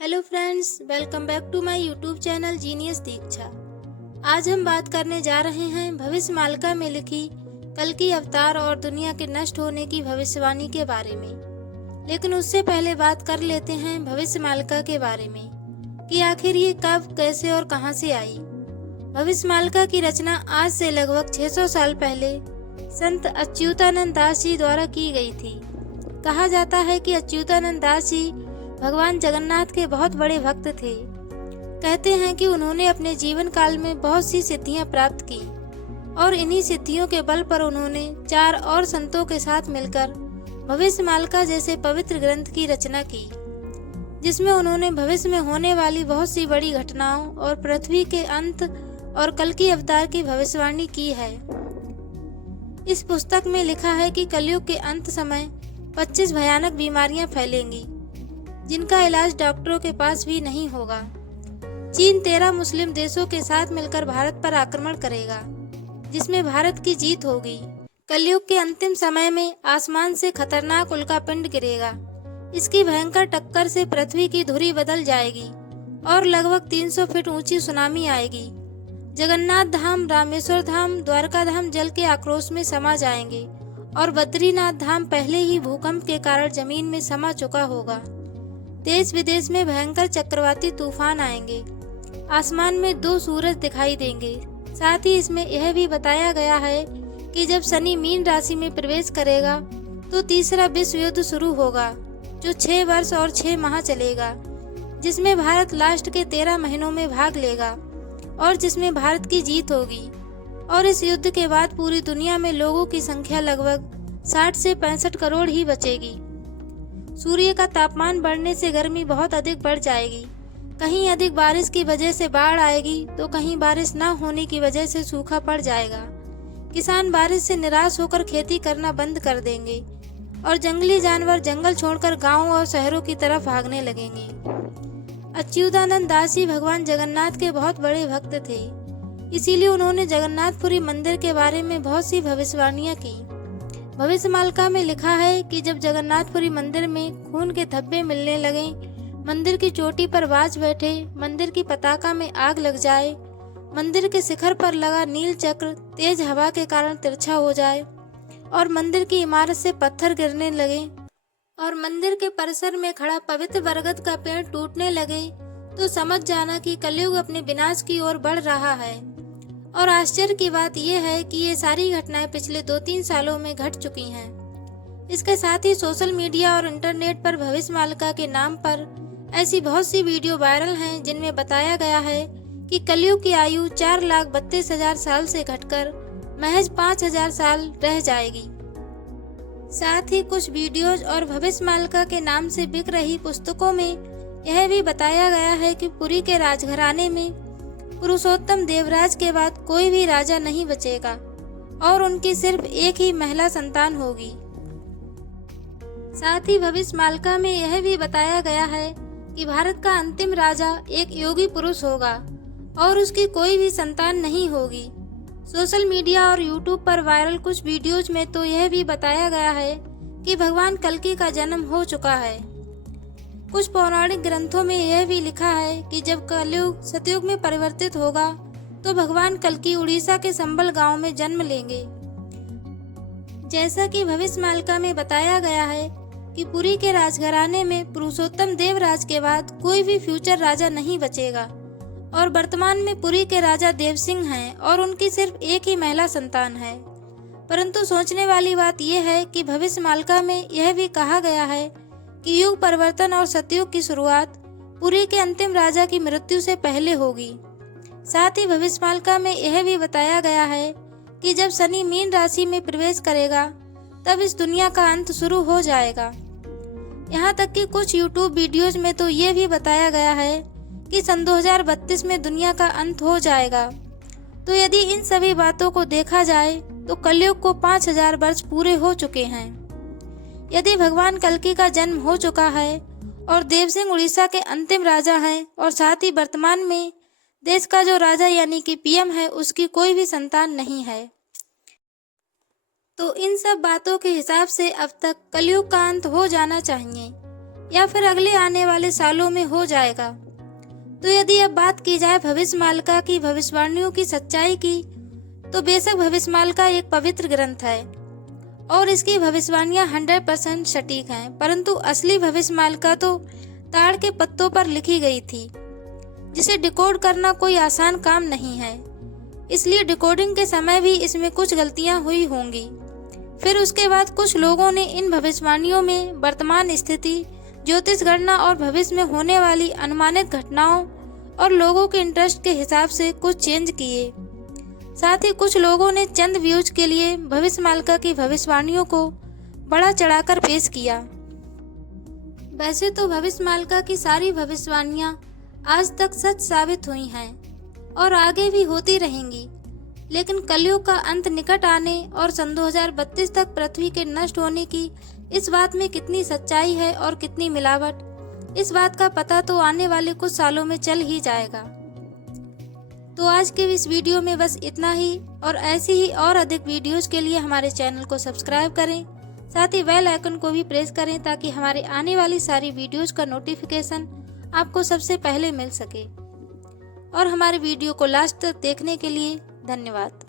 Hello friends, welcome back to my YouTube channel genius Diksha. आज हम बात करने जा रहे हैं भविष्य मालिका में लिखी कल्कि अवतार और दुनिया के नष्ट होने की भविष्यवाणी के बारे में। लेकिन उससे पहले बात कर लेते हैं भविष्य मालिका के बारे में कि आखिर ये कब, कैसे और कहां से आई। भविष्य मालिका की रचना आज से लगभग 600 साल पहले संत अच्युतानंद दास जी द्वारा की गई थी। कहा जाता है कि अच्युतानंद दास जी भगवान जगन्नाथ के बहुत बड़े भक्त थे। कहते हैं कि उन्होंने अपने जीवन काल में बहुत सी सिद्धियां प्राप्त की और इन्हीं सिद्धियों के बल पर उन्होंने 4 और संतों के साथ मिलकर भविष्य मालिका जैसे पवित्र ग्रंथ की रचना की, जिसमें उन्होंने भविष्य में होने वाली बहुत सी बड़ी घटनाओं और पृथ्वी के अंत और कल्कि अवतार की भविष्यवाणी की है। इस पुस्तक में लिखा है कि कलयुग के अंत समय 25 भयानक बीमारियां फैलेंगी, जिनका इलाज डॉक्टरों के पास भी नहीं होगा। चीन 13 मुस्लिम देशों के साथ मिलकर भारत पर आक्रमण करेगा, जिसमें भारत की जीत होगी। कलयुग के अंतिम समय में आसमान से खतरनाक उल्कापिंड गिरेगा। इसकी भयंकर टक्कर से पृथ्वी की धुरी बदल जाएगी और लगभग 300 फीट ऊंची सुनामी आएगी। जगन्नाथ धाम, रामेश्वर धाम, द्वारका धाम जल के आक्रोश में समा जाएंगे और बद्रीनाथ धाम पहले ही भूकंप के कारण जमीन में समा चुका होगा। देश विदेश में भयंकर चक्रवाती तूफान आएंगे। आसमान में 2 सूरज दिखाई देंगे। साथ ही इसमें यह भी बताया गया है कि जब शनि मीन राशि में प्रवेश करेगा तो तीसरा विश्व युद्ध शुरू होगा, जो 6 वर्ष और 6 माह चलेगा, जिसमें भारत लास्ट के 13 महीनों में भाग लेगा और जिसमें भारत की जीत होगी। और इस युद्ध के बाद पूरी दुनिया में लोगों की संख्या लगभग 60 से 65 करोड़ ही बचेगी। सूर्य का तापमान बढ़ने से गर्मी बहुत अधिक बढ़ जाएगी। कहीं अधिक बारिश की वजह से बाढ़ आएगी तो कहीं बारिश न होने की वजह से सूखा पड़ जाएगा। किसान बारिश से निराश होकर खेती करना बंद कर देंगे और जंगली जानवर जंगल छोड़कर गांवों और शहरों की तरफ भागने लगेंगे। अच्युतानंद दास जी भगवान जगन्नाथ के बहुत बड़े भक्त थे, इसीलिए उन्होंने जगन्नाथपुरी मंदिर के बारे में बहुत सी भविष्यवाणियां की। भविष्य मालिका में लिखा है कि जब जगन्नाथपुरी मंदिर में खून के धब्बे मिलने लगे, मंदिर की चोटी पर बाज बैठे, मंदिर की पताका में आग लग जाए, मंदिर के शिखर पर लगा नील चक्र तेज हवा के कारण तिरछा हो जाए और मंदिर की इमारत से पत्थर गिरने लगे और मंदिर के परिसर में खड़ा पवित्र बरगद का पेड़ टूटने लगे, तो समझ जाना कि कलयुग अपने विनाश की ओर बढ़ रहा है। और आश्चर्य की बात यह है कि ये सारी घटनाएं पिछले 2-3 सालों में घट चुकी हैं। इसके साथ ही सोशल मीडिया और इंटरनेट पर भविष्य मालिका के नाम पर ऐसी बहुत सी वीडियो वायरल हैं, जिनमें बताया गया है कि कलयुग की आयु 4,32,000 साल से घटकर महज 5,000 साल रह जाएगी। साथ ही कुछ वीडियोज और भविष्य मालिका के नाम से बिक रही पुस्तकों में यह भी बताया गया है कि पुरी के राजघराने में पुरुषोत्तम देवराज के बाद कोई भी राजा नहीं बचेगा और उनकी सिर्फ एक ही महिला संतान होगी। साथ ही भविष्य मालिका में यह भी बताया गया है कि भारत का अंतिम राजा एक योगी पुरुष होगा और उसकी कोई भी संतान नहीं होगी। सोशल मीडिया और यूट्यूब पर वायरल कुछ वीडियोज में तो यह भी बताया गया है कि भगवान कल्कि का जन्म हो चुका है। कुछ पौराणिक ग्रंथों में यह भी लिखा है कि जब कलयुग सतयुग में परिवर्तित होगा तो भगवान कल्कि उड़ीसा के संबल गांव में जन्म लेंगे। जैसा कि भविष्य मालिका में बताया गया है कि पुरी के राजघराने में पुरुषोत्तम देवराज के बाद कोई भी फ्यूचर राजा नहीं बचेगा और वर्तमान में पुरी के राजा देवसिंह हैं और उनकी सिर्फ एक ही महिला संतान है। परंतु सोचने वाली बात यह है कि भविष्य मालिका में यह भी कहा गया है कि युग परिवर्तन और सतयुग की शुरुआत पुरी के अंतिम राजा की मृत्यु से पहले होगी। साथ ही भविष्य मालिका में यह भी बताया गया है कि जब शनि मीन राशि में प्रवेश करेगा तब इस दुनिया का अंत शुरू हो जाएगा। यहाँ तक कि कुछ यूट्यूब वीडियोज में तो ये भी बताया गया है कि सन 2032 में दुनिया का अंत हो जाएगा। तो यदि इन सभी बातों को देखा जाए तो कलयुग को 5,000 वर्ष पूरे हो चुके हैं। यदि भगवान कल्कि का जन्म हो चुका है और देवसिंह उड़ीसा के अंतिम राजा हैं और साथ ही वर्तमान में देश का जो राजा यानी कि पीएम है उसकी कोई भी संतान नहीं है, तो इन सब बातों के हिसाब से अब तक कलयुग का अंत हो जाना चाहिए। या फिर अगले आने वाले सालों में हो जाएगा। तो यदि अब बात की जाए भविष्यमालिका की भविष्यवाणियों की सच्चाई की, तो बेशक भविष्यमालिका एक पवित्र ग्रंथ है और इसकी भविष्यवाणियां 100% सटीक हैं, परंतु असली भविष्यमालिका तो ताड़ के पत्तों पर लिखी गई थी, जिसे डिकोड करना कोई आसान काम नहीं है। इसलिए डिकोडिंग के समय भी इसमें कुछ गलतियां हुई होंगी। फिर उसके बाद कुछ लोगों ने इन भविष्यवाणियों में वर्तमान स्थिति, ज्योतिष गणना और भविष्य में होने वाली अनुमानित घटनाओं और लोगों के इंटरेस्ट के हिसाब से कुछ चेंज किए। साथ ही कुछ लोगों ने चंद व्यूज के लिए भविष्यमालिका की भविष्यवाणियों को बड़ा चढ़ाकर पेश किया। वैसे तो भविष्यमालिका की सारी भविष्यवाणियां आज तक सच साबित हुई हैं और आगे भी होती रहेंगी, लेकिन कलयुग का अंत निकट आने और सन 2032 तक पृथ्वी के नष्ट होने की इस बात में कितनी सच्चाई है और कितनी मिलावट, इस बात का पता तो आने वाले कुछ सालों में चल ही जाएगा। तो आज के इस वीडियो में बस इतना ही, और ऐसी ही और अधिक वीडियोज के लिए हमारे चैनल को सब्सक्राइब करें, साथ ही बेल आइकन को भी प्रेस करें ताकि हमारे आने वाली सारी वीडियोज का नोटिफिकेशन आपको सबसे पहले मिल सके। और हमारे वीडियो को लास्ट तक देखने के लिए धन्यवाद।